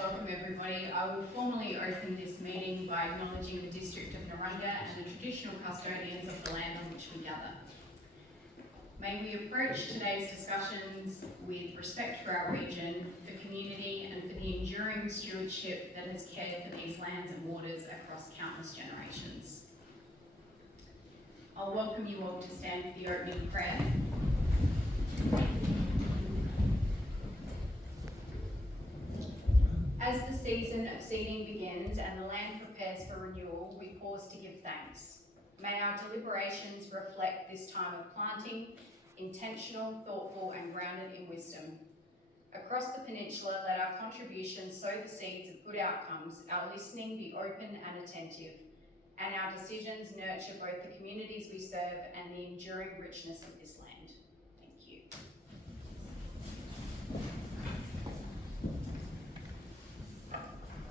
Welcome everybody. I will formally open this meeting by acknowledging the District of Narungga and the traditional custodians of the land on which we gather. May we approach today's discussions with respect for our region, for community and for the enduring stewardship that has cared for these lands and waters across countless generations. I'll welcome you all to stand for the opening prayer. As the season of seeding begins and the land prepares for renewal, we pause to give thanks. May our deliberations reflect this time of planting, intentional, thoughtful and grounded in wisdom. Across the peninsula, let our contributions sow the seeds of good outcomes, our listening be open and attentive, and our decisions nurture both the communities we serve and the enduring richness of this land. Thank you.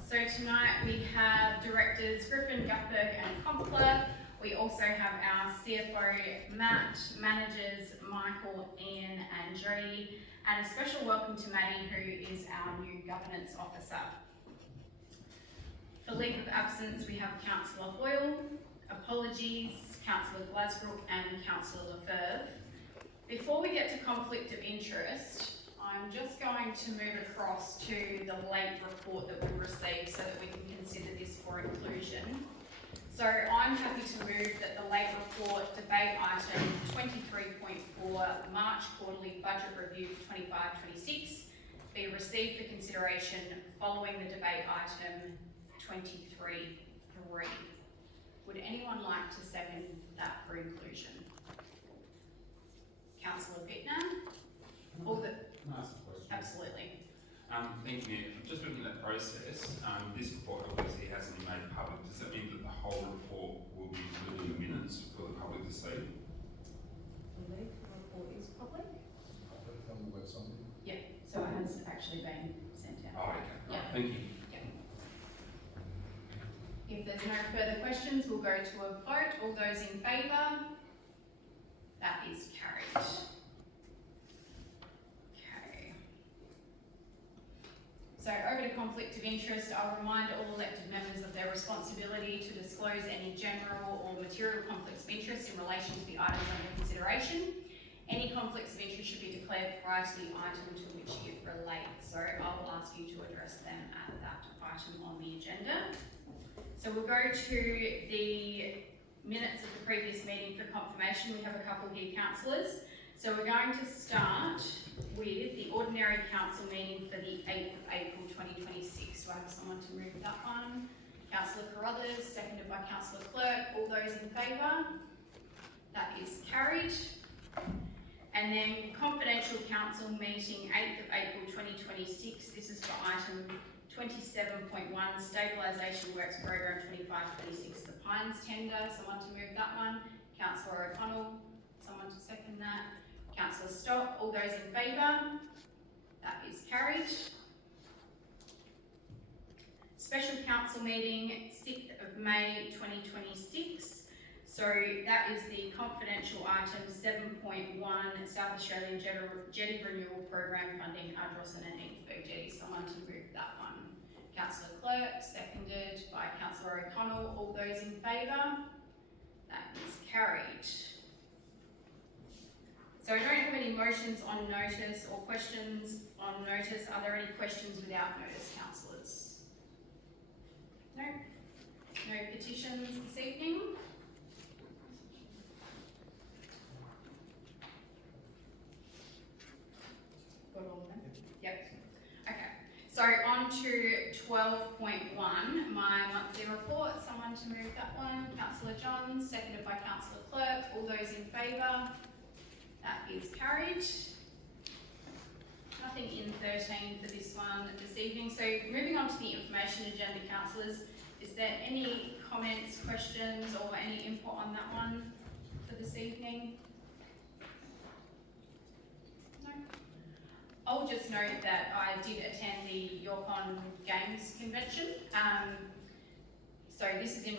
So tonight we have directors Griffin, Guthberg and Compler. We also have our CFO Matt, managers Michael, Ian and Jody, and a special welcome to Maddie, who is our new governance officer. For leave of absence we have Councillor Hoyle, apologies, Councillor Glasbrook and Councillor Lefebvre. Before we get to conflict of interest, I'm just going to move across to the late report that we received so that we can consider this for inclusion. So I'm happy to move that the late report debate item 23.4 March quarterly budget review for 25-26 be received for consideration following the debate item 23.3. Would anyone like to second that for inclusion? Councillor Pittner? All the Can I ask a question? Absolutely. Thank you, Mayor. Just looking at the process, this report obviously hasn't been made public. Does that mean that the whole report will be included in the minutes for the public to see? The lead report is public? I'll put it on the website. Yeah, so it has actually been sent out. Oh, okay. Yeah. Right. Thank you. If there's no further questions, we'll go to a vote. All those in favour? That is carried. Okay. So over to conflict of interest, I'll remind all elected members of their responsibility to disclose any general or material conflicts of interest in relation to the items under consideration. Any conflicts of interest should be declared prior to the item to which it relates. So I'll ask you to address them at that item on the agenda. So we'll go to the minutes of the previous meeting for confirmation. We have a couple here, councillors. So we're going to start with the ordinary council meeting for the 8th of April 2026. Do I have someone to move that one? Councillor Carruthers, seconded by Councillor Clerk. All those in favour? That is carried. And then confidential council meeting 8th of April 2026. This is for item 27.1 Stabilisation Works Program 25-26, the Pines tender. Someone to move that one. Councillor O'Connell. Someone to second that. Councillor Stock. All those in favour? That is carried. Special council meeting 6th of May 2026. So that is the confidential item 7.1 South Australian Jetty Renewal Program funding Ardrossan and Eansburg Jetty. Someone to move that one. Councillor Clerk, seconded by Councillor O'Connell. All those in favour? That is carried. So I don't have any motions on notice or questions on notice. Are there any questions without notice, councillors? No? No petitions this evening? Got all of them? Yep. Okay. So on to 12.1, my monthly report. Someone to move that one. Councillor Johns, seconded by Councillor Clerk. All those in favour? That is carried. Nothing in 13 for this one this evening. So moving on to the information agenda, councillors. Is there any comments, questions or any input on that one for this evening? No? I'll just note that I did attend the Yorke Games Convention. So this is in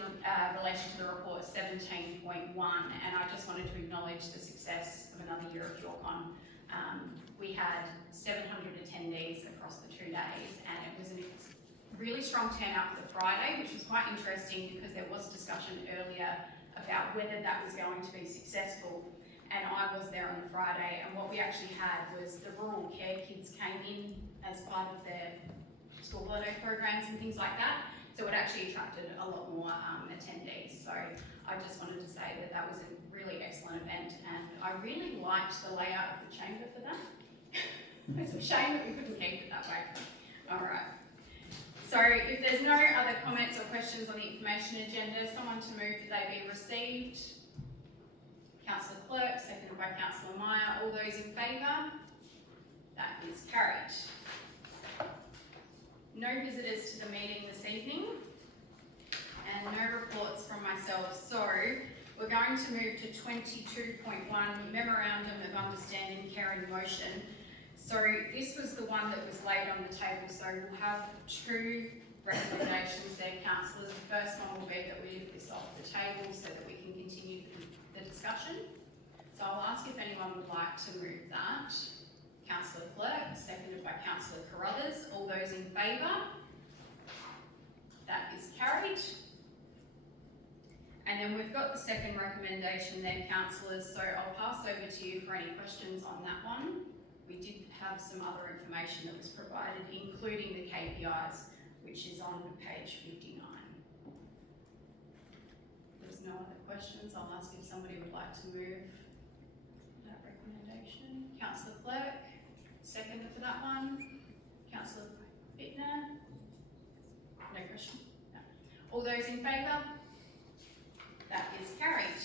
relation to the report 17.1, and I just wanted to acknowledge the success of another year of Yorke. We had 700 attendees across the 2 days, and it was an really strong turnout for the Friday, which was quite interesting because there was discussion earlier about whether that was going to be successful. And I was there on the Friday, and what we actually had was the rural care kids came in as part of their school holiday programs and things like that. So it actually attracted a lot more attendees. So I just wanted to say that that was a really excellent event, and I really liked the layout of the chamber for that. It's a shame that we couldn't keep it that way. All right. So if there's no other comments or questions on the information agenda, someone to move that they be received. Councillor Clerk, seconded by Councillor Meyer. All those in favour? That is carried. No visitors to the meeting this evening and no reports from myself. So we're going to move to 22.1, Memorandum of Understanding, Care and Motion. So this was the one that was laid on the table. So we'll have two recommendations there, councillors. The first one will be that we lift this off the table so that we can continue the discussion. So I'll ask if anyone would like to move that. Councillor Clerk, seconded by Councillor Carruthers. All those in favour? That is carried. And then we've got the second recommendation there, councillors. So I'll pass over to you for any questions on that one. We did have some other information that was provided, including the KPIs, which is on page 59. If there's no other questions, I'll ask if somebody would like to move that recommendation. Councillor Clerk, second for that one. Councillor Bittner. No question? No. All those in favour? That is carried.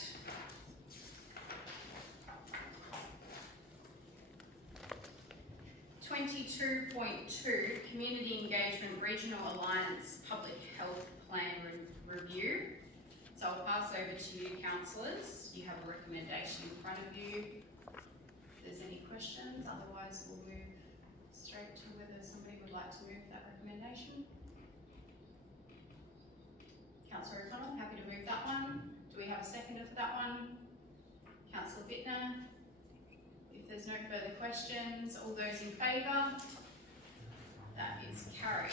(22.2) Community Engagement Regional Alliance Public Health Plan Review. So I'll pass over to you, councillors. You have a recommendation in front of you. If there's any questions, otherwise we'll move straight to whether somebody would like to move that recommendation. Councillor O'Connell, happy to move that one. Do we have a seconder for that one? Councillor Bittner. If there's no further questions, all those in favour? That is carried.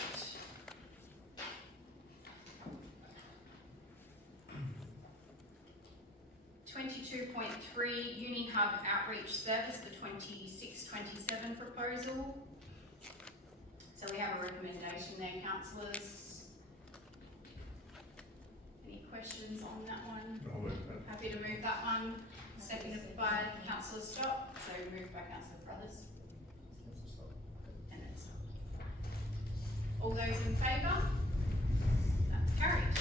(22.3) Uni Hub Outreach Service, the 26-27 proposal. So we have a recommendation there, councillors. Any questions on that one? I'll move that. Happy to move that one. Seconded by Councillor Stott, so moved by Councillor Brothers. And then Stott. All those in favour? That's carried.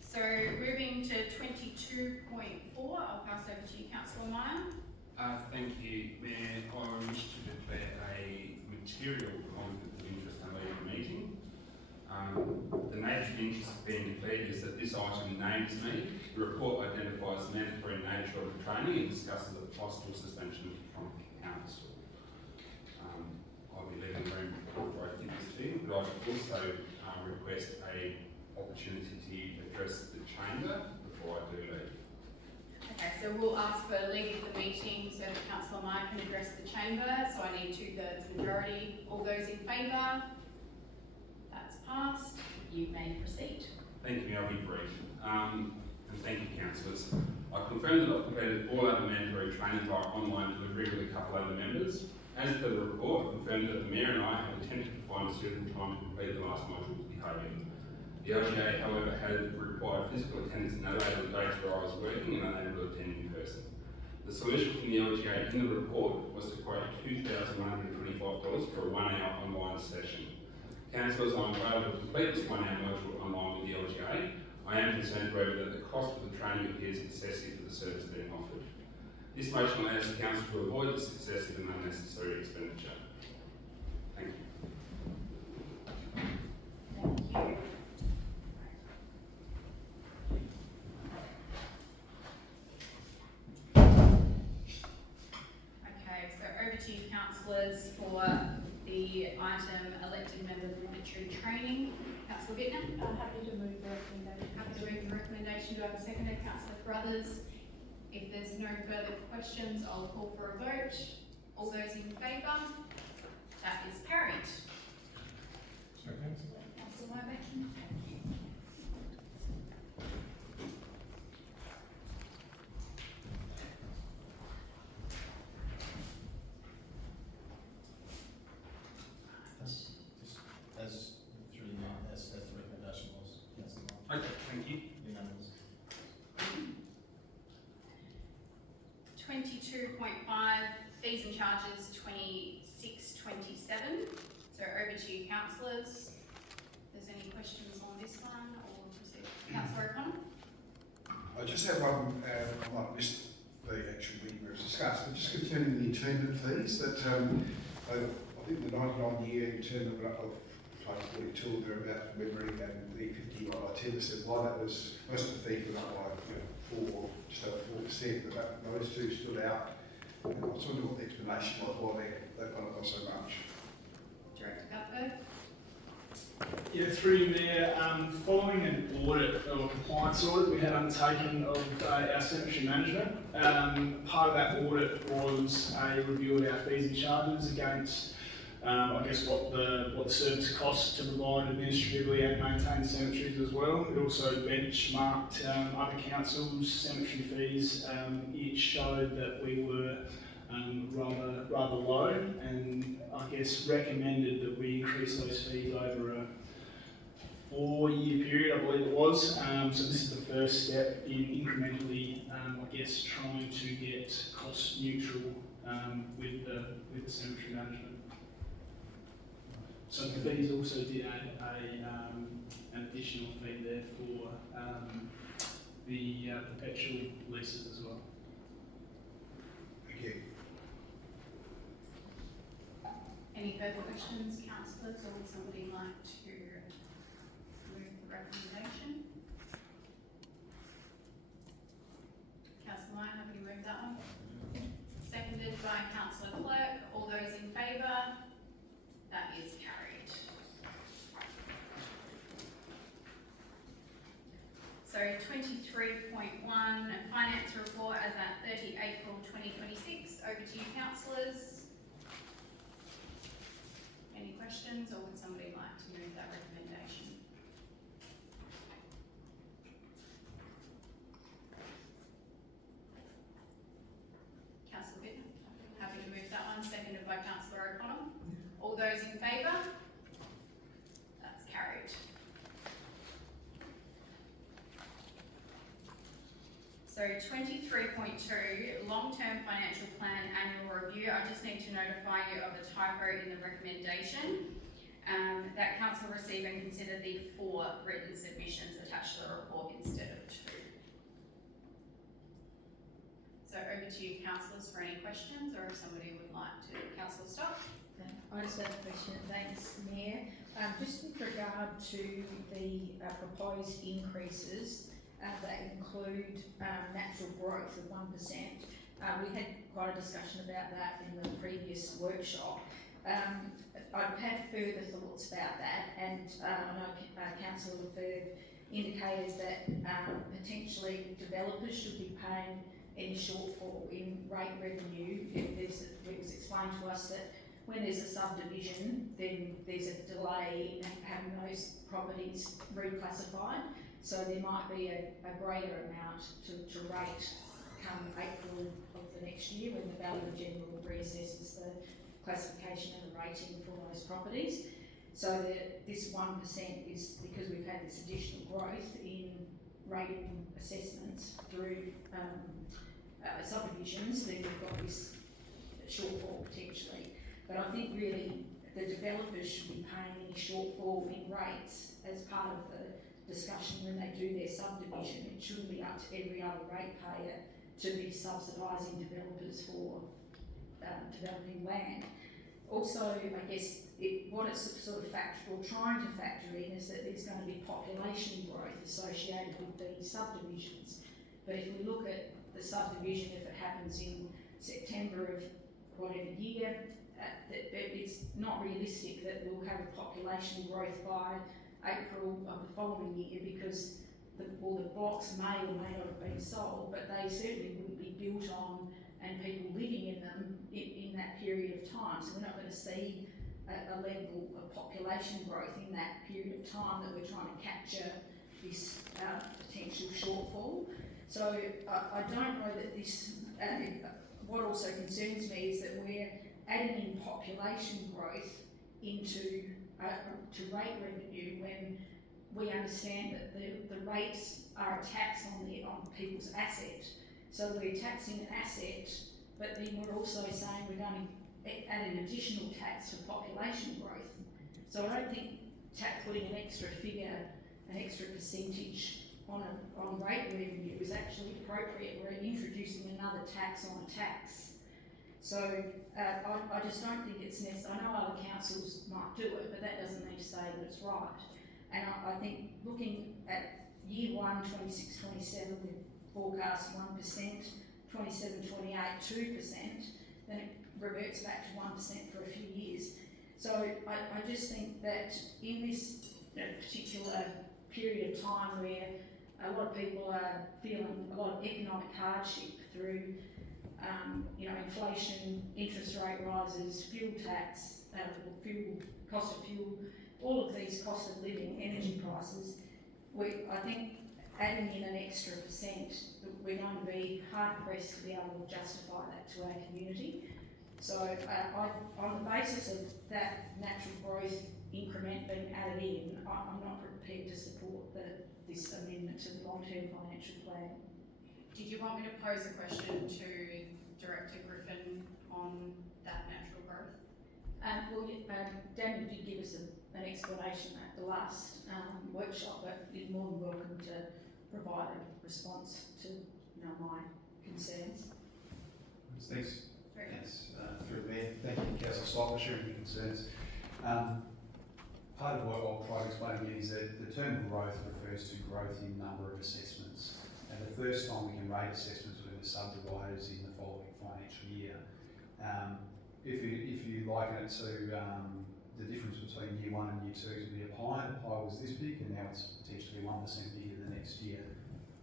So moving to 22.4, I'll pass over to you, Councillor Meyer. Thank you, Mayor. I wish to declare a material conflict of interest and leave the meeting. The nature of interest being declared is that this item names me. The report identifies the mandatory nature of the training and discusses a possible suspension from council. I'll be leaving the room before I give this to you, but I'd also request a opportunity to address the chamber before I do leave. Okay, so we'll ask for leave of the meeting so that Councillor Meyer can address the chamber. So I need 2/3 majority. All those in favour? That's passed. You may proceed. Thank you, I'll be brief. And thank you, councillors. I confirm that I've completed all other mandatory training via online delivery with a couple other members. As per the report, I confirmed that the Mayor and I have attempted to find a suitable time to complete the last module of behaviour. The LGA, however, had required physical attendance in Adelaide on days where I was working and unable to attend in person. The solution from the LGA in the report was to quote $2,125 for a 1-hour online session. Councillors, I'm available to complete this 1-hour module online with the LGA. I am concerned, however, that the cost of the training appears excessive for the service being offered. This motion allows the Council to avoid this excessive and unnecessary expenditure. Thank you. Thank you. Okay, so over to you, councillors, for the item elected member mandatory training. Councillor Bittner. I'm happy to move the recommendation. Happy to move the recommendation. Do I have a seconder? Councillor Brothers. If there's no further questions, I'll call for a vote. All those in favour? That is carried. Second. Councillor Wiebeck. Thank you. Just as through the mayor, as the recommendation was, councillor Martin, Okay, thank you. unanimous. 22.5, fees and charges 2627. So over to you, councillors. If there's any questions on this one, or proceed. Councillor O'Connor? I just have one, I might have missed the actual meeting where it was discussed, but just concerning the internment fees that, I think the 99-year internment of like 42 or thereabouts from memory and the 50 by 10%, why that was, most of the fees went up by, just over 4%, but those two stood out. And I was wondering what the explanation was, why they've gone up by so much. Director Gutberg? Yeah, through you, Mayor, following an audit or compliance audit we had undertaken of our cemetery management, part of that audit was a review of our fees and charges against I guess what the service costs to provide administratively and maintain cemeteries as well. It also benchmarked other councils' cemetery fees. It showed that we were rather low, and I guess recommended that we increase those fees over a 4-year period, I believe it was. So this is the first step in incrementally, I guess, trying to get cost neutral with the cemetery management. So the fees also did add an additional fee there for the perpetual leases as well. Thank you. Any further questions, councillors, or would somebody like to move the recommendation? Councillor Lyon, have you moved that one? Seconded by Councillor Clerk. All those in favour? That is carried. So 23.1, finance report as at 30 April 2026. Over to you, councillors. Any questions, or would somebody like to move that recommendation? Councillor Bittner, happy to move that one, seconded by Councillor O'Connor. All those in favour? That's carried. So 23.2, long-term financial plan annual review. I just need to notify you of the typo in the recommendation. That council receive and consider the 4 written submissions attached to the report instead of 2. So over to you, councillors, for any questions, or if somebody would like to. Councillor Stock? I just have a question, thanks Mayor. Just with regard to the proposed increases that include natural growth of 1%, we had quite a discussion about that in the previous workshop. I've had further thoughts about that, and I know Councillor Lefebvre indicated that potentially developers should be paying any shortfall in rate revenue. It was explained to us that when there's a subdivision, then there's a delay in having those properties reclassified. So there might be a greater amount to rate come April of the next year when the Valuer General reassesses the classification and the rating for those properties. So this 1% is because we've had this additional growth in rating assessments through subdivisions, then we've got this shortfall potentially. But I think really the developers should be paying any shortfall in rates as part of the discussion when they do their subdivision. It shouldn't be up to every other ratepayer to be subsidising developers for developing land. Also, I guess what it's sort of trying to factor in is that there's going to be population growth associated with these subdivisions. But if we look at the subdivision, if it happens in September of whatever year, it's not realistic that we'll have a population growth by April of the following year, because all the blocks may or may not have been sold, but they certainly wouldn't be built on and people living in them in that period of time. So we're not going to see a level of population growth in that period of time that we're trying to capture this potential shortfall. So I don't know that this, what also concerns me is that we're adding in population growth into to rate revenue when we understand that the rates are a tax on people's asset. So we're taxing an asset, but then we're also saying we're going to add an additional tax for population growth. So I don't think putting an extra figure, an extra percentage on rate revenue is actually appropriate. We're introducing another tax on a tax. So I just don't think it's necessary. I know other councils might do it, but that doesn't mean to say that it's right. And I think looking at year 1, 26-27, we forecast 1%, 27-28, 2%, then it reverts back to 1% for a few years. So I just think that in this particular period of time where a lot of people are feeling a lot of economic hardship through inflation, interest rate rises, fuel tax, cost of fuel, all of these cost of living, energy prices, I think adding in an extra percent, we're going to be hard pressed to be able to justify that to our community. So on the basis of that natural growth increment being added in, I'm not prepared to support this amendment to the long-term financial plan. Did you want me to pose a question to Director Griffin on that natural growth? Daniel did give us an explanation at the last workshop, but he's more than welcome to provide a response to my concerns. Thanks. Through the Mayor. Thank you, Councillor Stock, for sharing your concerns. Part of what I'll try to explain again is that the term growth refers to growth in number of assessments. And the first time we can rate assessments when the subdivider is in the following financial year. If you liken it to the difference between year 1 and year 2 to be a pie, the pie was this big and now it's potentially 1% bigger the next year.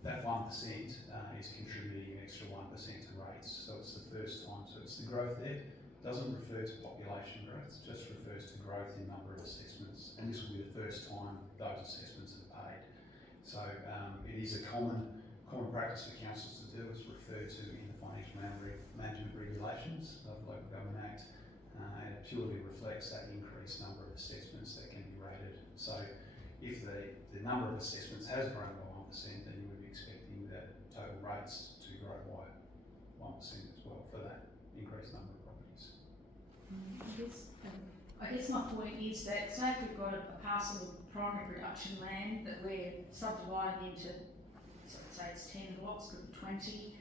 That 1% is contributing an extra 1% to rates. So it's the first time. So it's the growth there. It doesn't refer to population growth, it just refers to growth in number of assessments. And this will be the first time those assessments are paid. So it is a common practice for councils to do. It's referred to in the Financial Management Regulations of the Local Government Act. And it purely reflects that increased number of assessments that can be rated. So if the number of assessments has grown by 1%, then you would be expecting that total rates to grow by 1% as well for that increased number of properties. I guess my point is that say if we've got a parcel of primary production land that we're subdividing into, say it's 10 blocks, could be 20,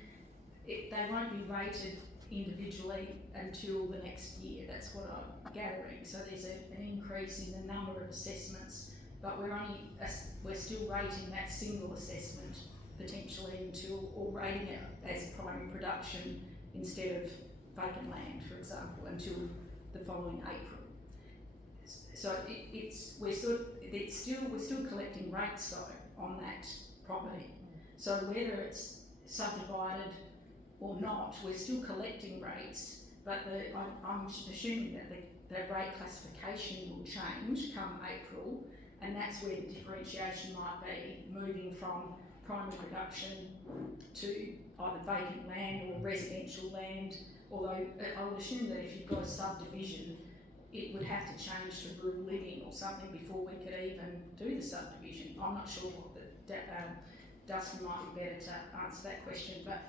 they won't be rated individually until the next year. That's what I'm gathering. So there's an increase in the number of assessments, but we're still rating that single assessment potentially or rating it as primary production instead of vacant land, for example, until the following April. So we're still collecting rates though on that property. So whether it's subdivided or not, we're still collecting rates, but I'm assuming that the rate classification will change come April, and that's where the differentiation might be, moving from primary production to either vacant land or residential land, although I would assume that if you've got a subdivision, it would have to change to rural living or something before we could even do the subdivision. I'm not sure what Dustin might be better to answer that question, but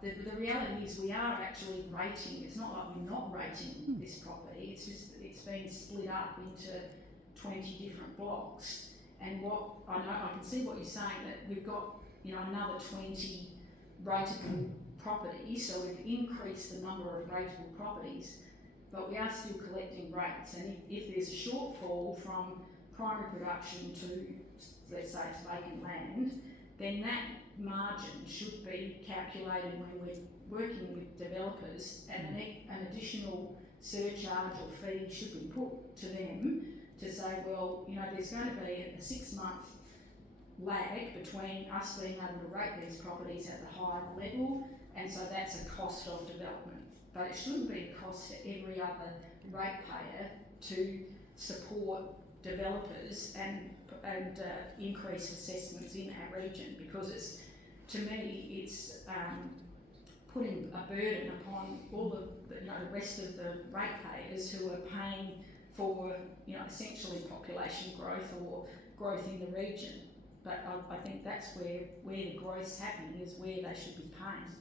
the reality is we are actually rating. It's not like we're not rating this property, it's just it's been split up into 20 different blocks. And what I know, I can see what you're saying, that we've got another 20 rateable properties, so we've increased the number of rateable properties, but we are still collecting rates. And if there's a shortfall from primary production to, let's say it's vacant land, then that margin should be calculated when we're working with developers, and an additional surcharge or fee should be put to them to say, well, there's going to be a 6-month lag between us being able to rate these properties at the higher level, and so that's a cost of development. But it shouldn't be a cost to every other ratepayer to support developers and increase assessments in our region, because it's, to me, it's putting a burden upon all of the, the rest of the ratepayers who are paying for, essentially population growth or growth in the region. But I think that's where the growth's happening, is where they should be paying.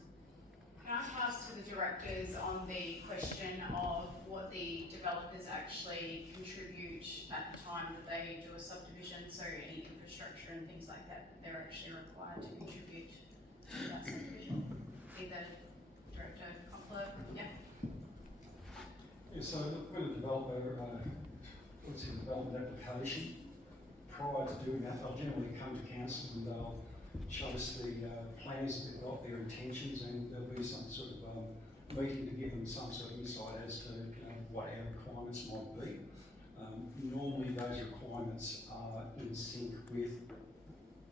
Can I pass to the directors on the question of what the developers actually contribute at the time that they do a subdivision, so any infrastructure and things like that, that they're actually required to contribute to that subdivision? Either Director Coppler, yeah. Yeah, so when a developer puts in a development application, prior to doing that, they'll generally come to council and they'll show us the plans that they've got, their intentions, and there'll be some sort of meeting to give them some sort of insight as to what our requirements might be. Normally those requirements are in sync with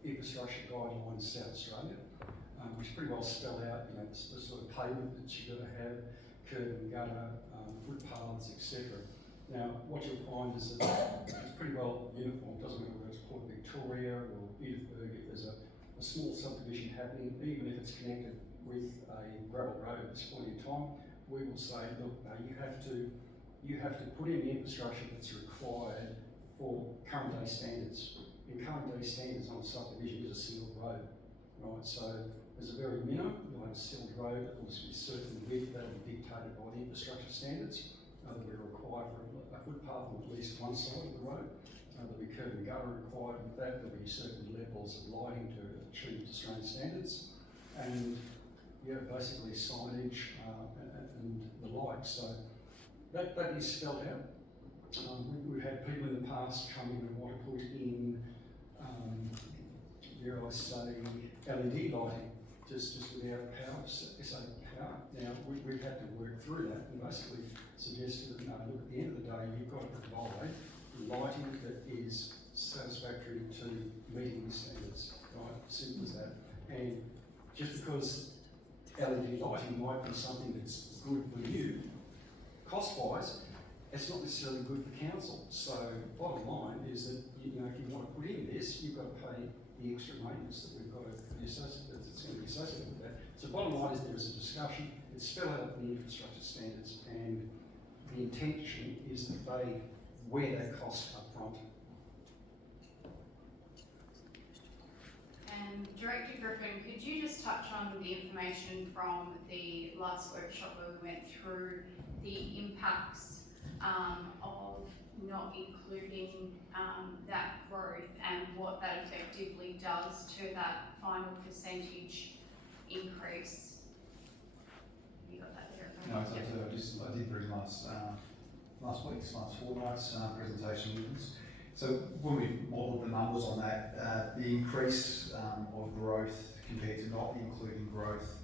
infrastructure guidelines South Australia, which pretty well spell out the sort of pavement that you've got to have, curb and gutter, footpaths, etc. Now, what you'll find is that it's pretty well uniform. It doesn't matter whether it's Port Victoria or Edithburgh. If there's a small subdivision happening, even if it's connected with a gravel road at this point in time, we will say, look, you have to put in the infrastructure that's required for current day standards. And current day standards on a subdivision is a sealed road, right? So there's a very minimum. You'll have a sealed road that will be a certain width that will be dictated by the infrastructure standards. That will be required for a footpath on at least one side of the road. There'll be curb and gutter required with that. There'll be certain levels of lighting to achieve Australian standards, and basically signage and the like. So that is spelled out. We've had people in the past come in and want to put in, dare I say, LED lighting just without power, SA power. Now we've had to work through that and basically suggested that look, at the end of the day, you've got to provide lighting that is satisfactory to meeting the standards, right? Simple as that. And just because LED lighting might be something that's good for you, cost-wise, it's not necessarily good for council. So bottom line is that if you want to put in this, you've got to pay the extra maintenance that we've got to be associated, that's going to be associated with that. So bottom line is there is a discussion. It's spelled out in the infrastructure standards, and the intention is that they wear that cost up front. And Director Griffin, could you just touch on the information from the last workshop where we went through the impacts of not including that growth and what that effectively does to that final percentage increase? Have you got that there? No, so I did bring last fortnight's presentation with us. So when we modelled the numbers on that, the increase of growth compared to not including growth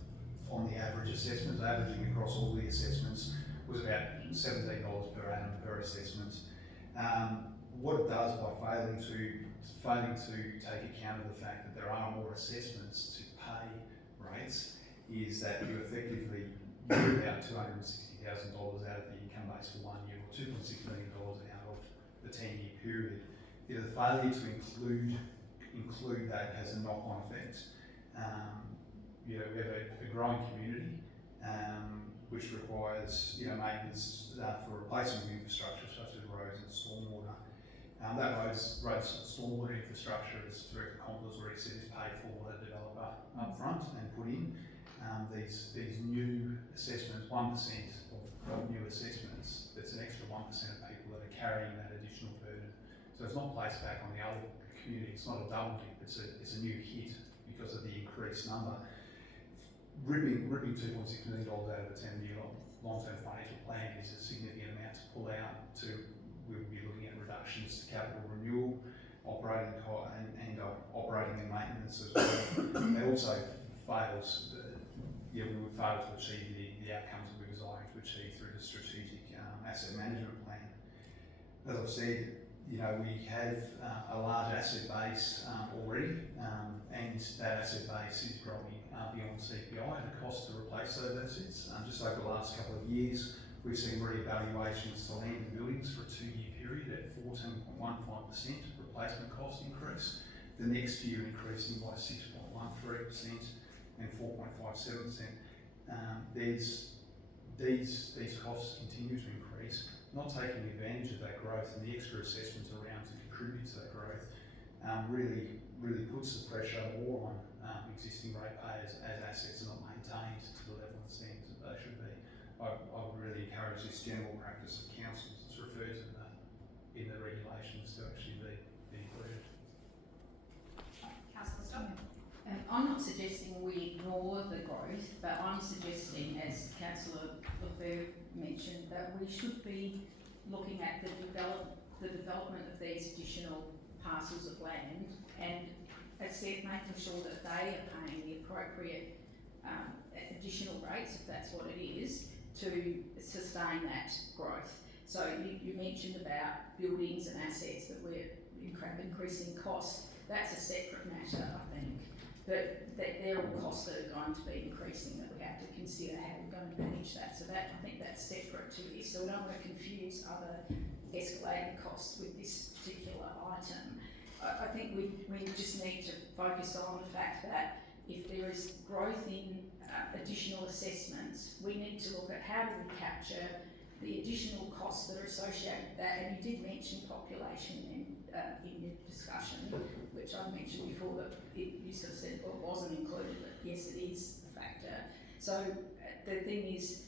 on the average assessment, averaging across all the assessments, was about $17 per annum per assessment. What it does by failing to take account of the fact that there are more assessments to pay rates is that you effectively get about $260,000 out of the income base for 1 year, or $2.6 million out of the 10-year period. The failure to include that has a knock-on effect. We have a growing community which requires maintenance for replacement of infrastructure such as roads and stormwater. That roads stormwater infrastructure, as Director Coppler's already said, is paid for by the developer up front and put in. These new assessments, 1% of new assessments, that's an extra 1% of people that are carrying that additional burden. So it's not placed back on the other community. It's not a double dip. It's a new hit because of the increased number. Ripping $2.6 million out of the 10-year long-term financial plan is a significant amount to pull out. We'll be looking at reductions to capital renewal, operating and operating and maintenance as well. It also fails. We would fail to achieve the outcomes that we're desiring to achieve through the strategic asset management plan. As I've said, we have a large asset base already, and that asset base is growing beyond CPI. The cost to replace those assets, just over the last couple of years, We've seen re-evaluations to land and buildings for a 2-year period at 14.15% replacement cost increase. The next year increasing by 6.13% and 4.57%. These costs continue to increase, not taking advantage of that growth, and the extra assessments around to contribute to that growth really puts the pressure more on existing ratepayers as assets are not maintained to the level and standards that they should be. I would really encourage this general practice of councils that's referred to in the regulations to actually be included. Councillor Stock. I'm not suggesting we ignore the growth, but I'm suggesting, as Councillor Lefebvre mentioned, that we should be looking at the development of these additional parcels of land and making sure that they are paying the appropriate additional rates, if that's what it is, to sustain that growth. So you mentioned about buildings and assets that we're increasing costs. That's a separate matter, I think. But they're all costs that are going to be increasing that we have to consider how we're going to manage that. So I think that's separate to this. So we don't want to confuse other escalating costs with this particular item. I think we just need to focus on the fact that if there is growth in additional assessments, we need to look at how do we capture the additional costs that are associated with that. And you did mention population in your discussion, which I mentioned before that you sort of said well, it wasn't included, but yes, it is a factor. So the thing is,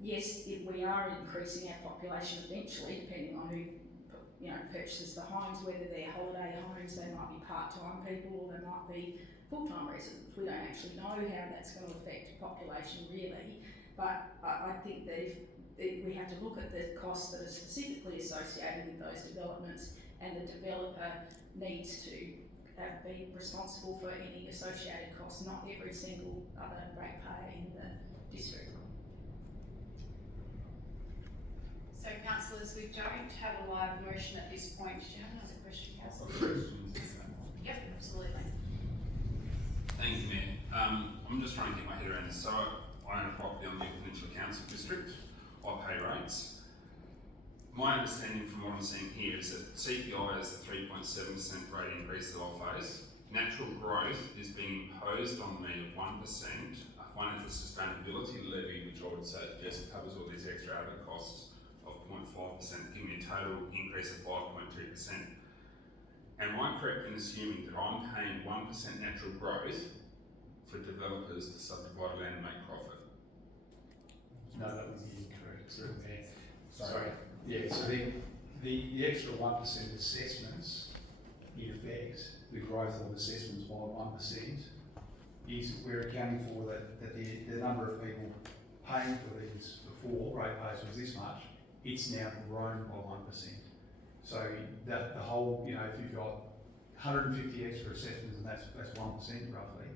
yes, if we are increasing our population eventually, depending on who purchases the homes, whether they're holiday homes, they might be part-time people, or they might be full-time residents. We don't actually know how that's going to affect population really, but I think that if we have to look at the costs that are specifically associated with those developments, and the developer needs to be responsible for any associated costs, not every single other ratepayer in the district. So councillors, we don't have a live motion at this point. Do you have another question, councillor? Yep, absolutely. Thank you, Mayor. I'm just trying to get my head around this. So I own a property on the Yorke Peninsula Council District. I pay rates. My understanding from what I'm seeing here is that CPI is the 3.7% rate increase that I'll face. Natural growth is being imposed on me of 1%, a financial sustainability levy, which I would suggest covers all these extra other costs of 0.5%, giving me a total increase of 5.2%. Am I correct in assuming that I'm paying 1% natural growth for developers to subdivide land and make profit? No, that would be incorrect. Sorry. Yeah, so the extra 1% assessments, in effect, the growth of assessments by 1%, is we're accounting for that the number of people paying for these before, ratepayers was this much, it's now grown by 1%. So that the whole, if you've got 150 extra assessments and that's 1% roughly,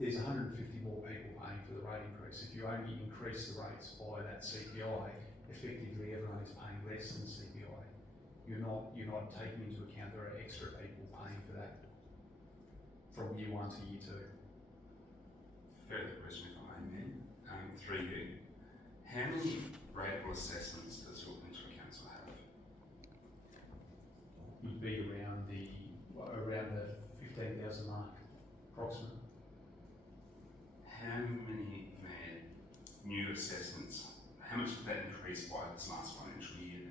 there's 150 more people paying for the rate increase. If you only increase the rates by that CPI, effectively everyone is paying less than CPI. You're not taking into account there are extra people paying for that from year 1 to year 2. Further question, if I may, through you. How many rateable assessments does Yorke Peninsula Council have? Would be around the 15,000 mark, approximately. How many new assessments? How much did that increase by this last financial year?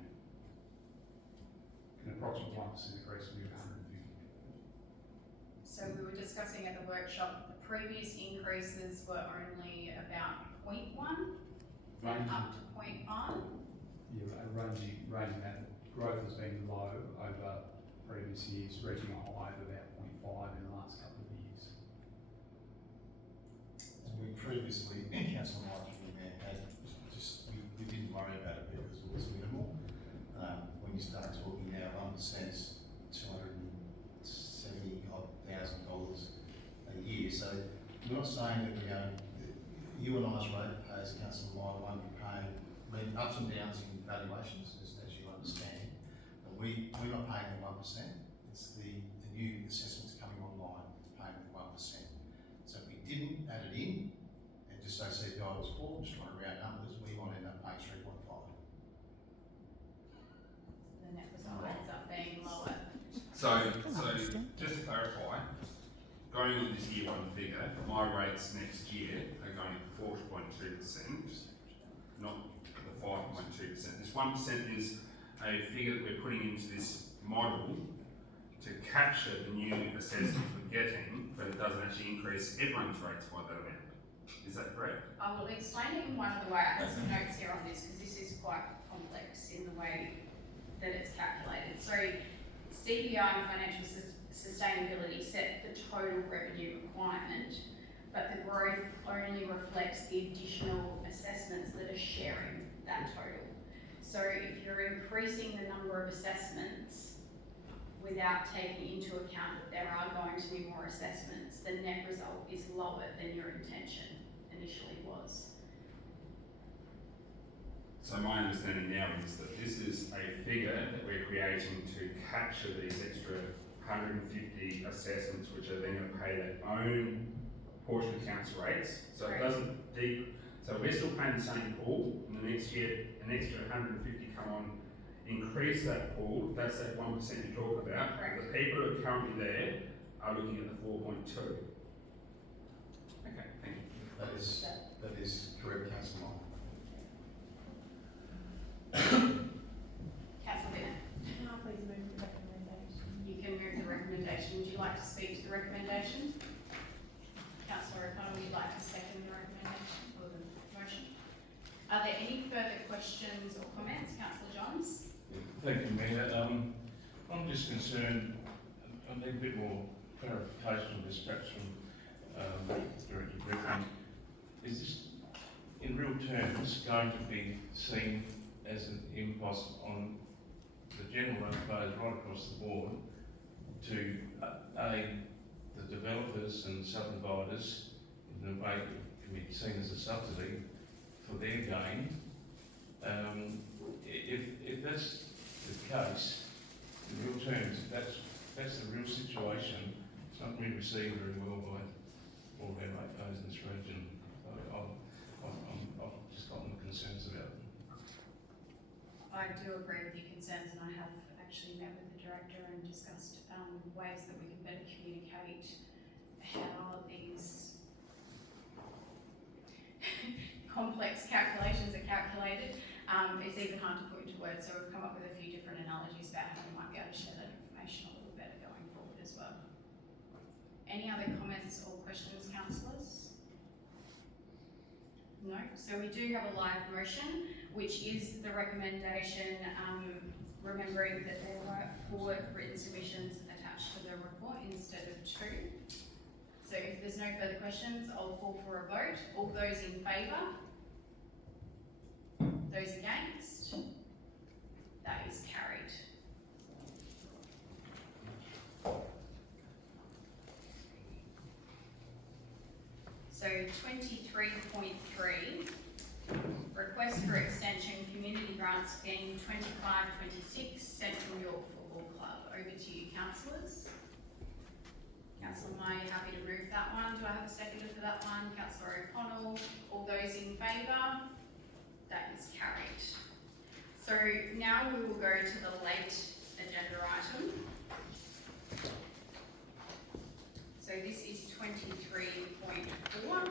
An approximate 1% increase would be 150. So we were discussing at the workshop, the previous increases were only about 0.1 and up to 0.5. Yeah, ranging that. Growth has been low over previous years, reaching a high of about 0.5 in the last couple of years. And we previously, Councillor Martin, we didn't worry about it because it was minimal. When you start talking now, 1% is $270,000 a year. So we're not saying that we're going, you and I as ratepayers, Councillor Meyer, won't be paying, ups and downs in valuations, as you understand. But we're not paying the 1%. It's the new assessments coming online paying the 1%. So if we didn't add it in, and just say CPI was 4, just trying to round numbers, we might end up paying my rates next year are going at 4.2%, not the 5.2%. This 1% is a figure that we're putting into this model to capture the new assessments we're getting, but it doesn't actually increase everyone's rates by that amount. Is that correct? I will explain it in one of the ways. I have some notes here on this because this is quite complex in the way that it's calculated. So CBI and financial sustainability set the total revenue requirement, but the growth only reflects the additional assessments that are sharing that total. So if you're increasing the number of assessments without taking into account that there are going to be more assessments, the net result is lower than your intention initially was. So my understanding now is that this is a figure that we're creating to capture these extra 150 assessments, which are then going to pay their own portion of council rates. So it doesn't so we're still paying the same pool, and the next year an extra 150 come on, increase that pool. That's that 1% you talk about. Correct. The people who are currently there are looking at the 4.2. Okay, thank you. That is correct, Councillor Moore. Councillor Bennett, Can I please move the recommendation? you can move the recommendation. Would you like to speak to the recommendation? Councillor O'Connor, would you like to second the recommendation or the motion? Are there any further questions or comments? Councillor Johns? Thank you, Mayor. I'm just concerned, I need a bit more clarification on this, perhaps from Director Griffin. Is this, in real terms, going to be seen as an impost on the general ratepayers right across the board to aid the developers and subdividers in a way that can be seen as a subsidy for their gain? If that's the case, in real terms, if that's the real situation, it's not really received very well by all our ratepayers in this region. I've just got my concerns about it. I do agree with your concerns, and I have actually met with the director and discussed ways that we can better communicate how these complex calculations are calculated. It's even hard to put into words, so we've come up with a few different analogies about how we might be able to share that information a little better going forward as well. Any other comments or questions, councillors? No? So we do have a live motion, which is the recommendation, remembering that there were 4 written submissions attached to the report instead of 2. So if there's no further questions, I'll call for a vote. All those in favour? Those against? That is carried. So 23.3, request for extension community grant scheme 25-26 Central York Football Club. Over to you, councillors. Councillor Meyer, you happy to move that one? Do I have a seconder for that one? Councillor O'Connell. All those in favour? That is carried. So now we will go to the late agenda item. So this is 23.4.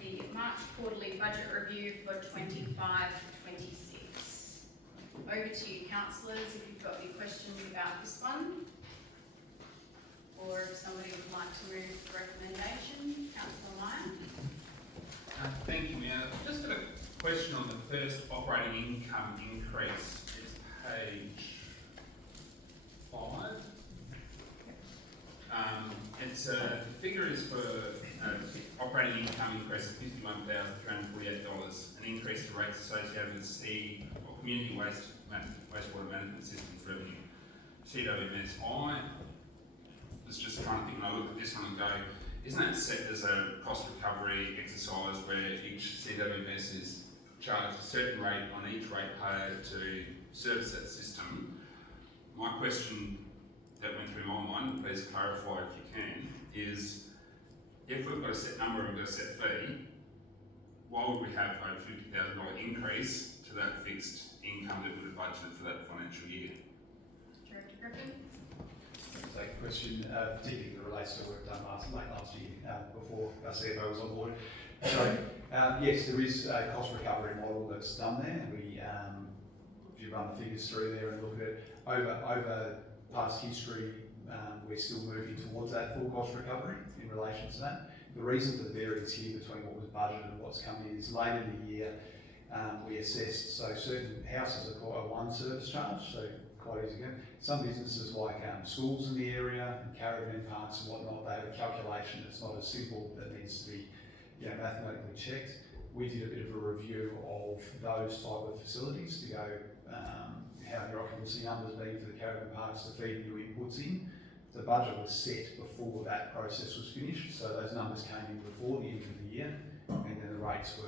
The March quarterly budget review for 25-26. Over to you, councillors, if you've got any questions about this one. Or if somebody would like to move the recommendation. Councillor Meyer. Thank you, Mayor. I've just got a question on the first operating income increase. It's page 5. The figure is for operating income increase of $51,348, an increase to rates associated with community wastewater management systems revenue. CWMS. I was just trying to think when I look at this one and go, isn't that set as a cost recovery exercise where each CWMS is charged a certain rate on each ratepayer to service that system? My question that went through my mind, please clarify if you can, is if we've got a set number and we've got a set fee, why would we have over $50,000 increase to that fixed income that we would have budgeted for that financial year? Director Griffin. to take a question, particularly that relates to work done late last year, before our CFO was on board. So, yes, there is a cost recovery model that's done there. We, if you run the figures through there and look at it, over past history, we're still moving towards that full cost recovery in relation to that. The reason for the variance here between what was budgeted and what's come in is late in the year, we assessed, so certain houses are one service charge, so quite easy again. Some businesses like schools in the area, and caravan parks and whatnot, they have a calculation that's not as simple, that needs to be mathematically checked. We did a bit of a review of those type of facilities to go, how your occupancy numbers been for the caravan parks to feed new inputs in. The budget was set before that process was finished, so those numbers came in before the end of the year, and then the rates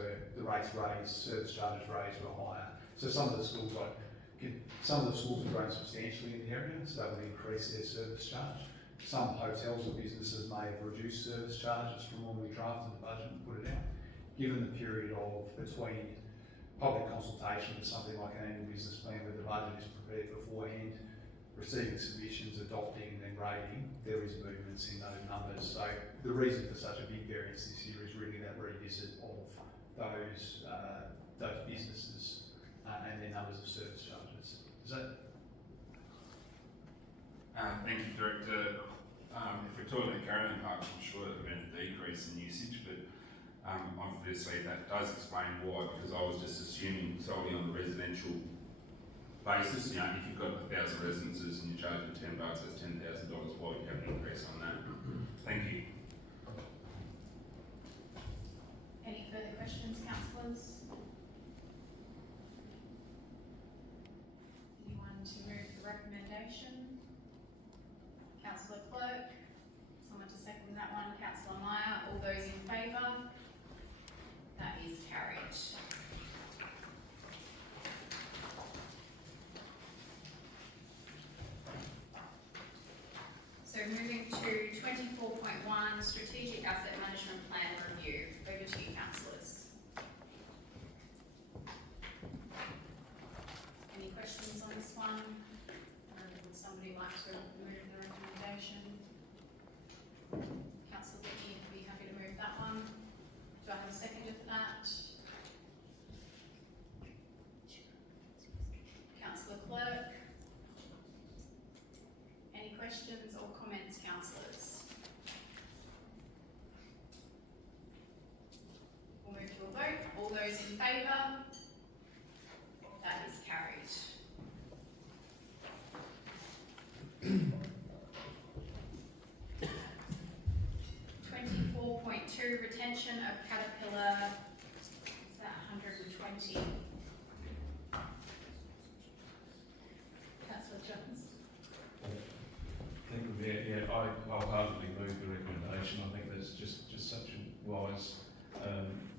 raised, service charges raised were higher. So some of the schools have grown substantially in the area, so that would increase their service charge. Some hotels or businesses may have reduced service charges from when we drafted the budget and put it out. Given the period of between public consultation for something like an annual business plan where the budget is prepared beforehand, receiving submissions, adopting and then grading, there is movements in those numbers. So the reason for such a big variance this year is really that revisit of those businesses and their numbers of service charges. Is that? Thank you, Director. If we're talking about caravan parks, I'm sure there's been a decrease in usage, but obviously that does explain why, because I was just assuming solely on the residential basis, if you've got 1,000 residences and you're charging $10, that's $10,000, why would you have an increase on that? Thank you. Any further questions, councillors? Anyone to move the recommendation? Councillor Clerk, someone to second that one. Councillor Meyer, all those in favour? That is carried. So moving to 24.1, Strategic Asset Management Plan Review. Over to you, councillors. Any questions on this one? Or would somebody like to move the recommendation? Councillor Whitney would be happy to move that one. Do I have a seconder for that? Councillor Clerk? Any questions or comments, councillors? We'll move to a vote. All those in favour? That is carried. Retention of Caterpillar, is that 120? Councillor Jones. Thank you, Mayor. Yeah, I wholeheartedly move the recommendation. I think that's just such a wise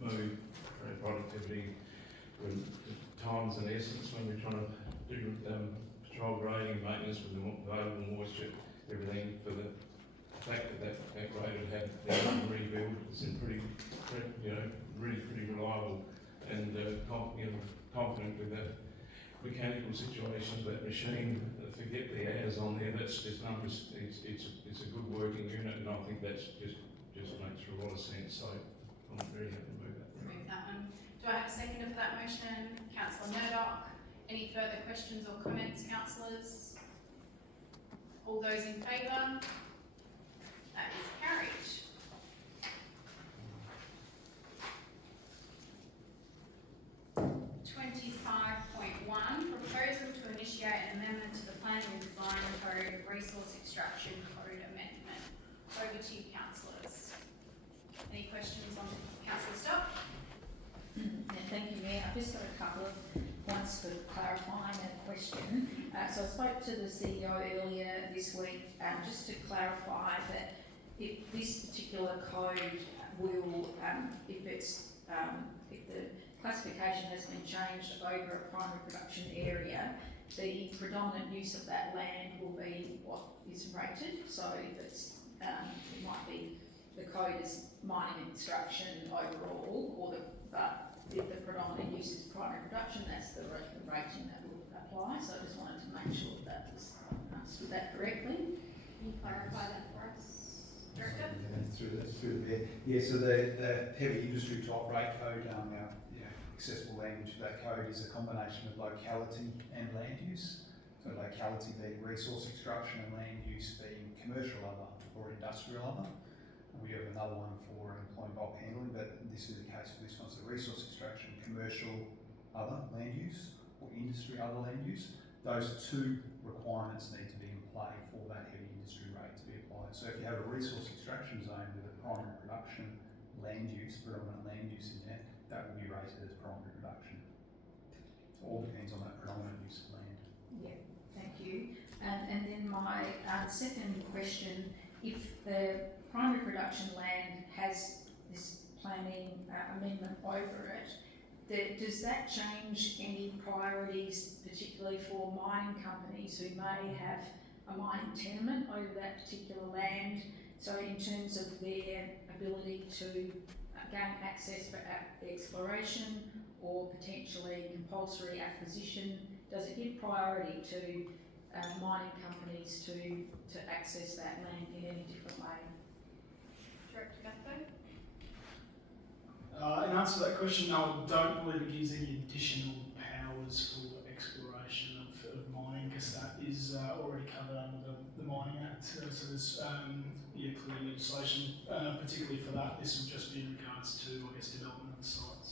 move for our productivity. When time's an essence when we're trying to do patrol grading, maintenance with the available moisture, everything for the fact that grade had had rebuild is in pretty reliable, and confident with the mechanical situation of that machine. Forget the hours on there. That's just numbers. It's a good working unit, and I think that's just makes a lot of sense. So I'm very happy to move that. Move that one. Do I have a seconder for that motion? Councillor Murdoch. Any further questions or comments, councillors? All those in favour? That is carried. Proposal to initiate an amendment to the Planning and Design Code Resource Extraction Code Amendment. Over to you, councillors. Any questions on Councillor Stock? Thank you, Mayor. I've just got a couple of points for clarifying that question. So I spoke to the CEO earlier this week, just to clarify that if this particular code will, if the classification has been changed over a primary production area, the predominant use of that land will be what is rated. So if it's, it might be the code is mining and construction overall, but if the predominant use is primary production, that's the rating that will apply. So I just wanted to make sure that was understood that correctly. Can you clarify that for us, Director? Through there. Yeah, so the heavy industry type rate code, our accessible language for that code is a combination of locality and land use. So locality being resource extraction and land use being commercial other or industrial other. We have another one for employing bulk handling, but this is the case for this one. So resource extraction, commercial other land use or industry other land use. Those two requirements need to be in play for that heavy industry rate to be applied. So if you have a resource extraction zone with a primary production land use, predominant land use in there, that will be rated as primary production. So all depends on that predominant use of land. Yeah, thank you. And then my second question, if the primary production land has this planning amendment over it, does that change any priorities, particularly for mining companies who may have a mining tenement over that particular land? So in terms of their ability to gain access for exploration or potentially compulsory acquisition, does it give priority to mining companies to access that land in any different way? Director Gutho? In answer to that question, no, I don't believe it gives any additional powers for exploration of mining, because that is already covered under the Mining Act. So there's clear legislation, particularly for that. This would just be in regards to, I guess, development of sites.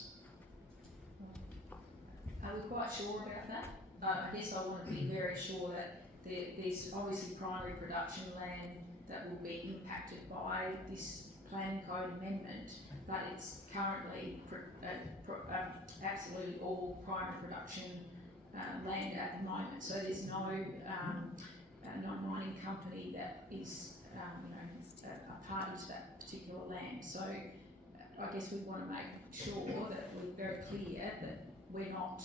Are we quite sure about that? I guess I want to be very sure that there's obviously primary production land that will be impacted by this planning code amendment, but it's currently absolutely all primary production land at the moment. So there's no mining company that is a party to that particular land. So I guess we want to make sure that we're very clear that we're not,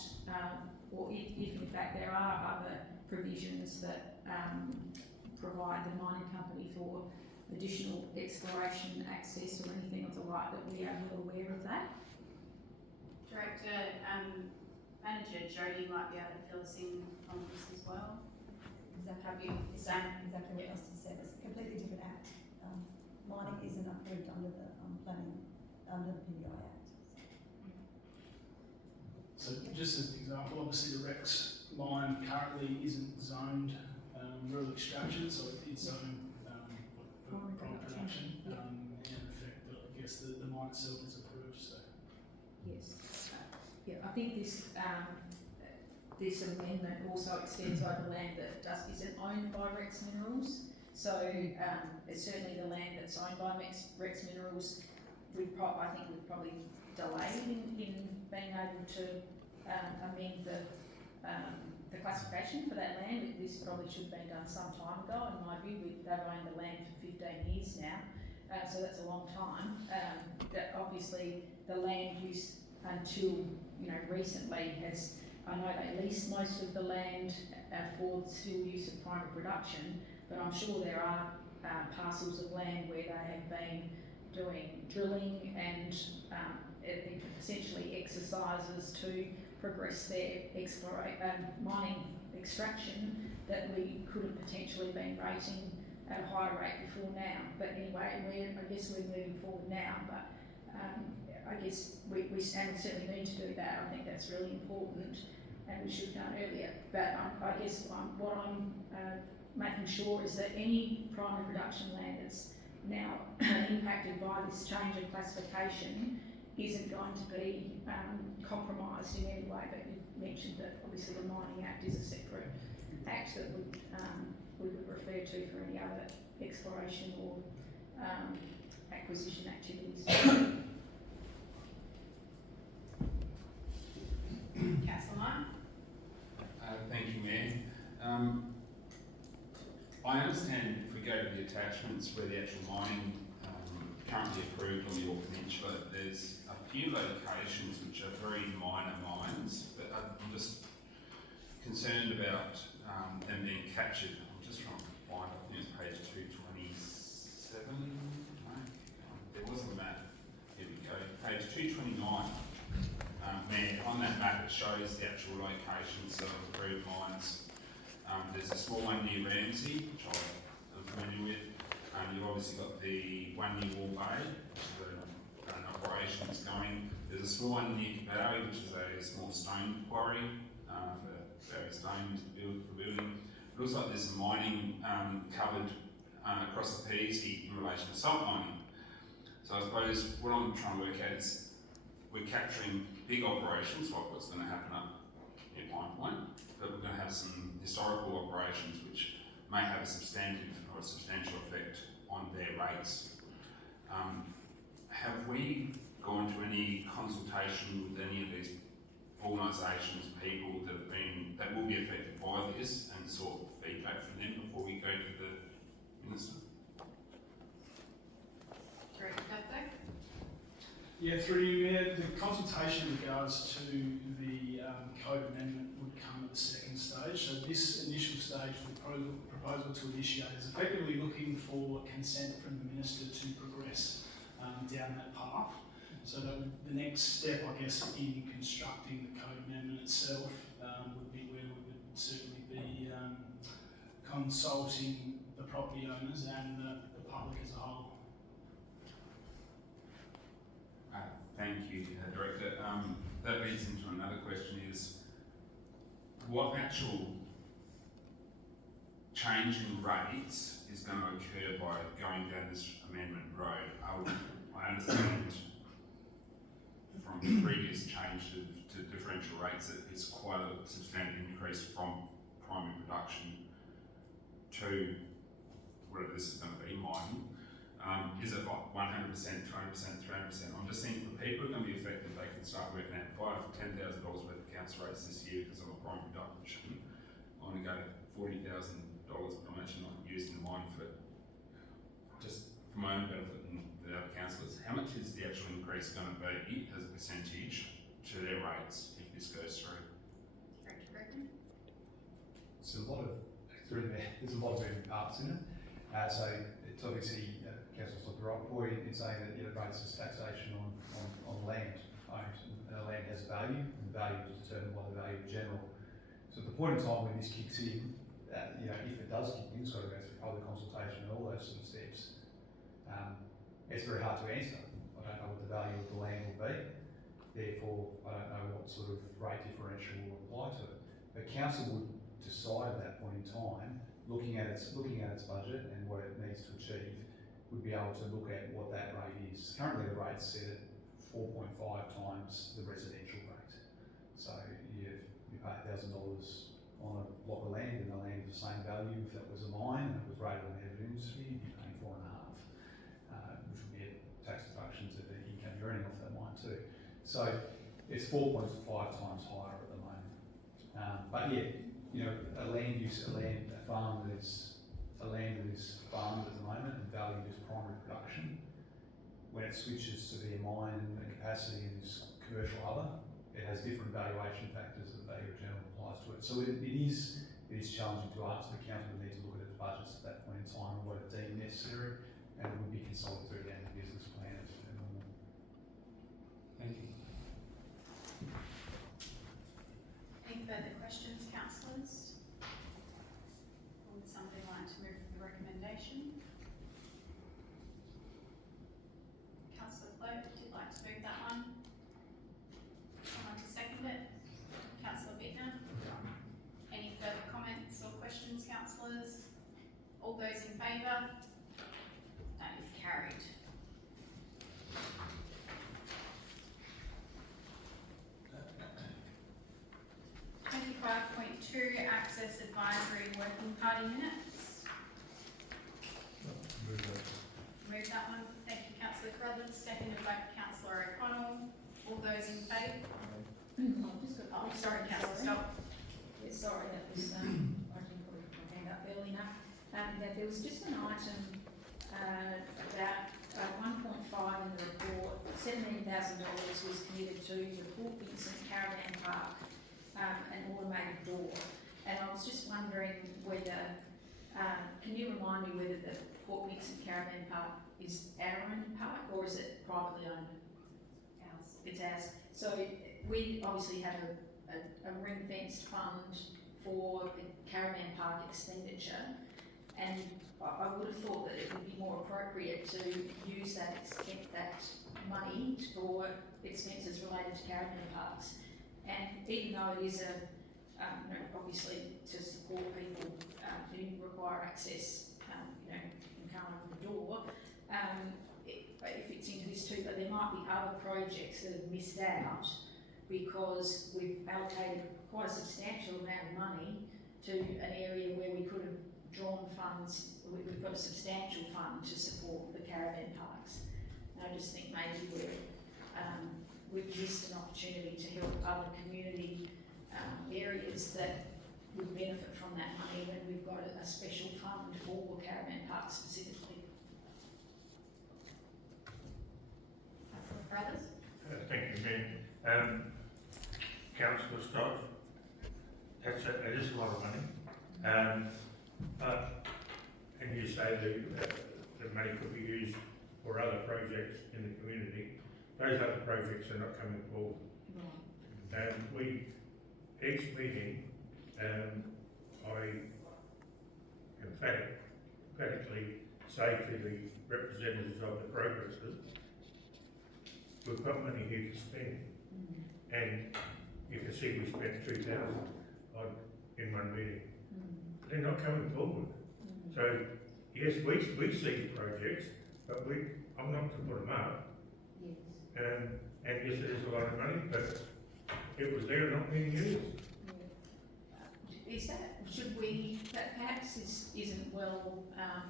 or if in fact there are other provisions that provide the mining company for additional exploration access or anything of the like, that we are well aware of that. Director, Manager Jody might be able to fill us in on this as well. Exactly what Austin said. It's a completely different act. Mining isn't approved under the planning, under the PBI Act. So just as an example, obviously the Rex mine currently isn't zoned rural extraction, so it's zoned for primary production. In effect, I guess the mine itself is approved. So Yes. I think this amendment also extends over land that isn't owned by Rex Minerals. So it's certainly the land that's owned by Rex Minerals. I think we've probably delayed in being able to amend the classification for that land. This probably should have been done some time ago, in my view. They've owned the land for 15 years now, so that's a long time. That obviously the land use until recently has, I know they lease most of the land for still use of primary production, but I'm sure there are parcels of land where they have been doing drilling and essentially exercises to progress their mining extraction that we could have potentially been rating at a higher rate before now. But anyway, I guess we're moving forward now, but I guess we certainly need to do that. I think that's really important and we should have done earlier. But I guess what I'm making sure is that any primary production land that's now impacted by this change of classification isn't going to be compromised in any way. But you mentioned that obviously the Mining Act is a separate act that we would refer to for any other exploration or acquisition activities. Councillor Martin? Thank you, Mayor. I understand if we go to the attachments where the actual mining currently approved on the Yorke Peninsula, there's a few locations which are very minor mines, but I'm just concerned about them being captured. I'm just trying to find, I think it's page 227. No, there was a map. Here we go. Page 229. Mayor, on that map it shows the actual locations of approved mines. There's a small one near Ramsey, which I'm familiar with. You've obviously got the 1 year wall bay, the operations going. There's a small one near Barry, which is a small stone quarry for various stones for building. It looks like there's some mining covered across the PEC in relation to salt mining. So I suppose what I'm trying to work out is we're capturing big operations like what's going to happen up near Pine Point, but we're going to have some historical operations which may have a substantive or a substantial effect on their rates. Have we gone to any consultation with any of these organisations, people that will be affected by this, and sought feedback from them before we go to the Minister? Director Duffer? Yeah, through you, Mayor, the consultation in regards to the code amendment would come at the second stage. So this initial stage for the proposal to initiate is effectively looking for consent from the Minister to progress down that path. So that the next step, I guess, in constructing the code amendment itself would be where we would certainly be consulting the property owners and the public as a whole. Thank you, Director. That leads into another question is, what actual change in rates is going to occur by going down this amendment road? I understand from the previous change to differential rates that it's quite a substantial increase from primary production to whatever this is going to be, mining. Is it like 100%, 200%, 300%? I'm just thinking for people who are going to be affected, they can start working out if I have $10,000 worth of council rates this year because I'm a prime production, I'm going to go to $40,000, but I'm actually not using the mine for just for my own benefit and the other councillors. How much is the actual increase going to be as a percentage to their rates if this goes through? Director Griffin? There's a lot of moving parts in it. So it's obviously Councillor got the right point in saying that it bases taxation on land owned, and land has value, and value is determined by the value in general. So at the point in time when this kicks in, if it does kick in, it's got to go through public consultation and all those sort of steps. It's very hard to answer. I don't know what the value of the land will be. Therefore, I don't know what sort of rate differential will apply to it. The council would decide at that point in time, looking at its budget and what it needs to achieve, would be able to look at what that rate is. Currently, the rate's set at 4.5 times the residential rate. So you pay $1,000 on a block of land, and the land is the same value if that was a mine and it was rated on heavy industry, you'd be paying 4.5, which would be a tax deduction to the income you're earning off that mine too. So it's 4.5 times higher at the moment. But yeah, a farm that is farmed at the moment and valued as primary production, when it switches to be a mine and capacity and is commercial other, it has different valuation factors that value return applies to it. So it is challenging to ask. The council would need to look at its budgets at that point in time and what it deemed necessary, and it would be consulted through the annual business plan as per normal. Thank you. Any further questions, councillors? Or would somebody like to move the recommendation? Councillor Cloak, would you like to move that one? Someone to second it? Councillor Bittner? Any further comments or questions, councillors? All those in favour? That is carried. Access Advisory Working Party Minutes. Move that one. Thank you, Councillor Carruthers. Seconded by Councillor O'Connell. All those in favour? Sorry, Councillor, stop. Yeah, sorry, that was, I didn't put my hand up early enough. That there was just an item about 1.5 in the report, $17,000 was committed to the Port Vincent Caravan Park, an automated door. And I was just wondering whether, can you remind me whether the Port Vincent Caravan Park is our own park or is it privately owned? Ours. It's ours. So we obviously have a ring-fenced fund for the caravan park expenditure. and I would have thought that it would be more appropriate to use that money for expenses related to caravan parks. And even though it is obviously to support people who require access, and come over the door, it fits into this too, but there might be other projects that have missed out because we've allocated quite a substantial amount of money to an area where we could have drawn funds. We've got a substantial fund to support the caravan parks. And I just think maybe we've missed an opportunity to help other community areas that would benefit from that money when we've got a special fund for caravan parks specifically. Brothers? Thank you, Mayor. Councillor Stott, it is a lot of money. And you say the money could be used for other projects in the community. Those other projects are not coming forward. Each meeting, I emphatically say to the representatives of the progressors, we've got money here to spend. And you can see we spent 2,000 odd in one meeting. They're not coming forward. So, yes, we see the projects, but I'm not to put them up. Yes. And yes, it is a lot of money, but it was there not being used. Is that, that perhaps isn't well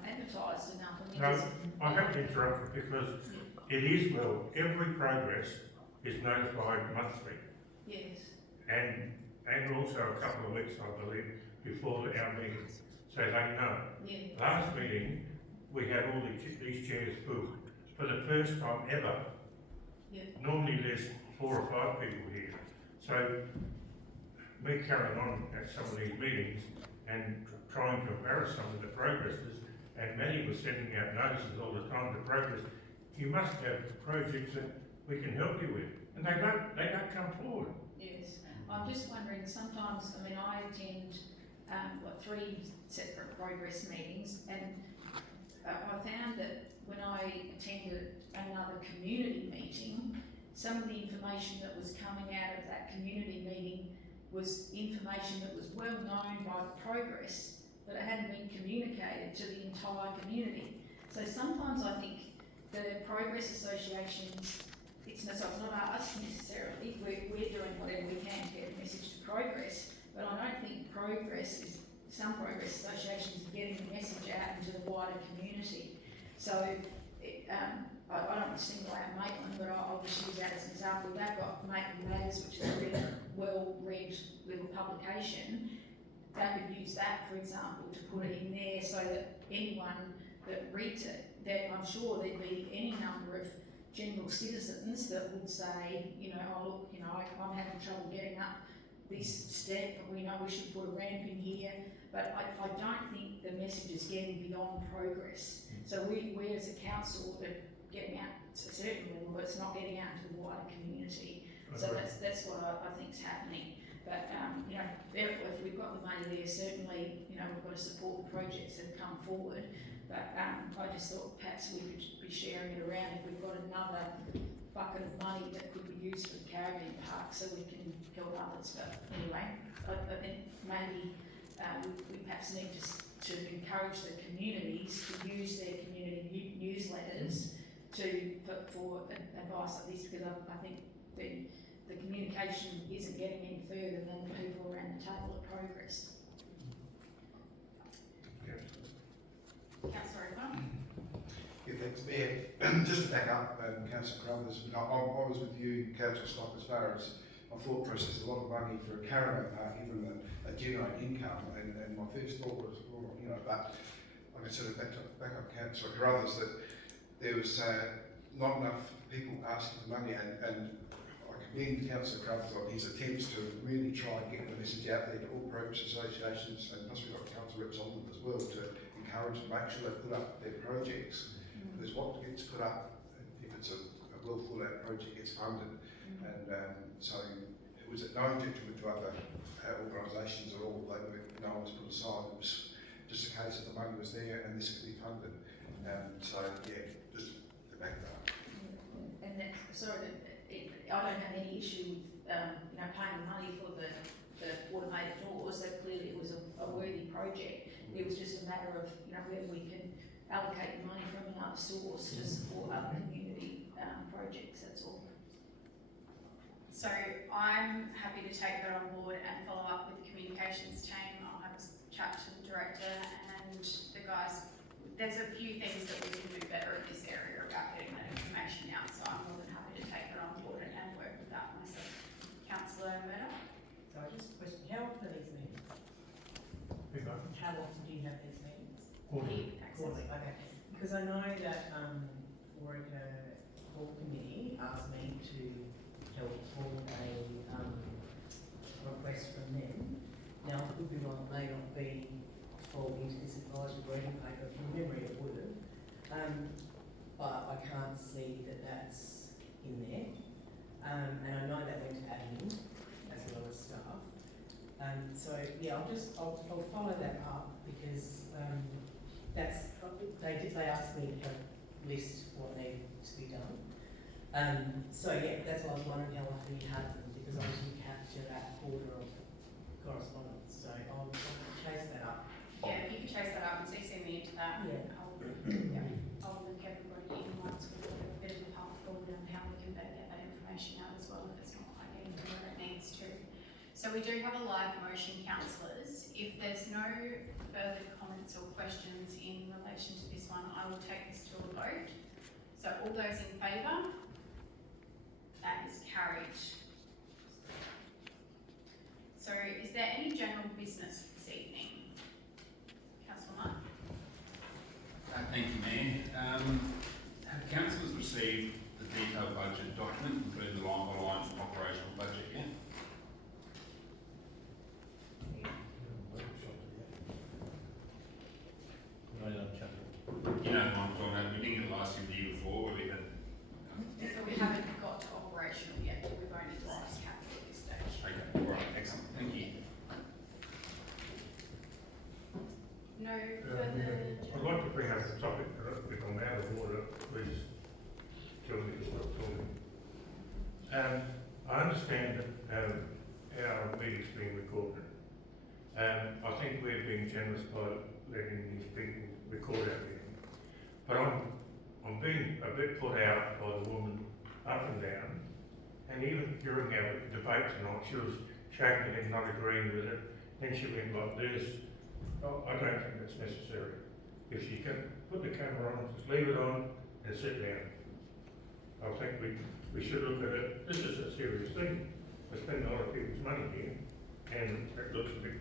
advertised enough? I mean, No, I have to interrupt because it is well, every progress is notified monthly. yes. And also a couple of weeks, I believe, before our meeting, so they know. Yeah. Last meeting, we had all these chairs full, for the first time ever. Yeah. Normally there's 4 or 5 people here, so me carrying on at some of these meetings and trying to embarrass some of the progressors, and many were sending out notices all the time to progress, you must have projects that we can help you with, and they don't come forward. Yes, I'm just wondering, sometimes, I mean, I attend, 3 separate progress meetings, and I found that when I attended another community meeting, some of the information that was coming out of that community meeting was information that was well known by the progress, but it hadn't been communicated to the entire community. So sometimes I think the progress associations, it's not us necessarily, we're doing whatever we can to get a message to progress, but I don't think some progress associations are getting the message out into the wider community. So I don't want to single out Maitland, but I'll just use that as an example. They've got Maitland Ladders, which is a really well-read little publication. They could use that, for example, to put it in there so that anyone that reads it, that I'm sure there'd be any number of general citizens that would say, oh look, I'm having trouble getting up this step, we know we should put a ramp in here, but I don't think the message is getting beyond progress. So we as a council are getting out to a certain level, but it's not getting out to the wider community. So that's what I think is happening. But if we've got the money there, certainly we've got to support the projects that have come forward. But I just thought perhaps we could be sharing it around if we've got another bucket of money that could be used for the caravan park, so we can help others. But anyway, I think maybe we perhaps need to encourage the communities to use their community newsletters for advice like this, because I think the communication isn't getting any further than the people around the table at progress. Councillor O'Connor? Yeah, thanks, Mayor. Just to back up, Councillor Carruthers, I was with you, Councillor Stock, as far as my thought process, a lot of money for a caravan park, even a generate income, and my first thought was, but I can sort of back up Councillor Carruthers, that there was not enough people asking for money, and I commend Councillor Carruthers on his attempts to really try and get the message out there to all progress associations, and plus we've got council reps on them as well, to encourage and make sure they put up their projects. Because what gets put up, if it's a well thought out project, gets funded. And so it was no detriment to other organisations at all. No one was put aside. It was just a case of the money was there and this could be funded. So yeah, just the background. And that, so I don't have any issue with, paying the money for the automated doors, that clearly it was a worthy project. It was just a matter of, whether we can allocate the money from another source to support other community, projects, that's all. So I'm happy to take that on board and follow up with the communications team. I'll have a chat to the director and the guys. There's a few things that we can do better in this area about getting that information out, so I'm more than happy to take that on board and work with that myself. Councillor Murdoch? So I just question, how often are these meetings? How often do you have these meetings? Quarterly. Quarterly, okay. Because I know that, Yorke Hall Committee asked me to help form a, request from them. Now, I could be wrong, it may not be fall into this advisory briefing paper, from memory it would, but I can't see that that's in there. And I know that went to admin as well as staff. So yeah, I'll follow that up because they asked me to list what needed to be done. So yeah, that's why I was wondering how often you had them, because I didn't capture that order of correspondence. So I'll chase that up. Yeah, if you could chase that up and CC me into that. Yeah. I'll link everybody in once with a bit of a path forward on how we can better get that information out as well if it's not quite getting to where it needs to. So we do have a live motion, councillors. If there's no further comments or questions in relation to this one, I will take this to a vote. So all those in favour? That is carried. So is there any general business this evening? Councillor Mark? Thank you, Mayor. Have councillors received the detailed budget document, including the line-by-line operational budget yet? You know what I'm talking about, we didn't get it last year, the year before, where we had... So we haven't got to operational yet, we've only discussed capital at this stage. Okay, all right, excellent, thank you. No further... I'd like to bring up a topic that I've become out of order, please tell me to stop talking. I understand that our meeting's being recorded. I think we're being generous by letting these people record our meeting. But I'm being a bit put out by the woman up and down, and even during our debate tonight, she was shaking her head, not agreeing with it. Then she went like this. Oh, I don't think that's necessary. If she can put the camera on, just leave it on and sit down. I think we should look at it. This is a serious thing. We're spending a lot of people's money here, and it looks a bit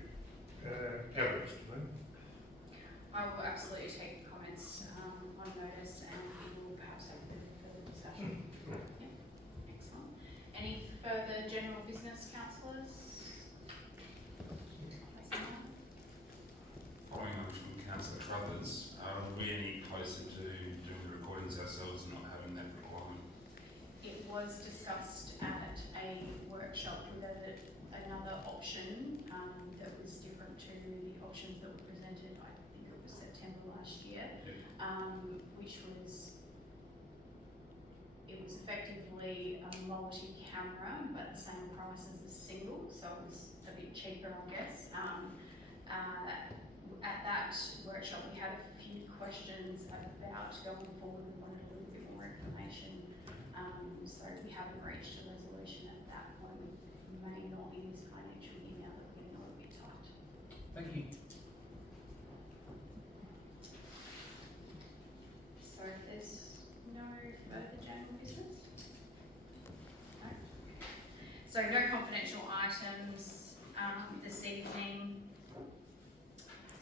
average to me. I will absolutely take the comments on notice and we will perhaps have a bit of further discussion. Yep, excellent. Any further general business, councillors? Following on from Councillor Crothers, are we any closer to doing the recordings ourselves and not having that requirement? It was discussed at a workshop with another option that was different to the options that were presented, I think it was September last year, which was, it was effectively a multi-camera but the same price as a single, so it was a bit cheaper, I guess. At that workshop we had a few questions about going forward. We wanted a little bit more information, so we haven't reached a resolution at that point. We may not in this financial year now that we're getting a little bit tight. Thank you. So if there's no further general business? No. So no confidential items this evening.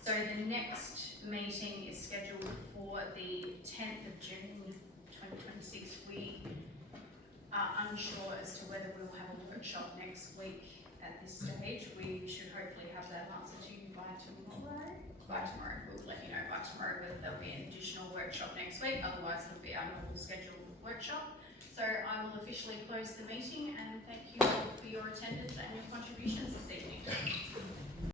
So the next meeting is scheduled for the 10th of June 2026. We are unsure as to whether we'll have a workshop next week at this stage. We should hopefully have that answer to you by tomorrow. We'll let you know by tomorrow whether there'll be an additional workshop next week, otherwise it'll be our normal scheduled workshop. So I will officially close the meeting and thank you all for your attendance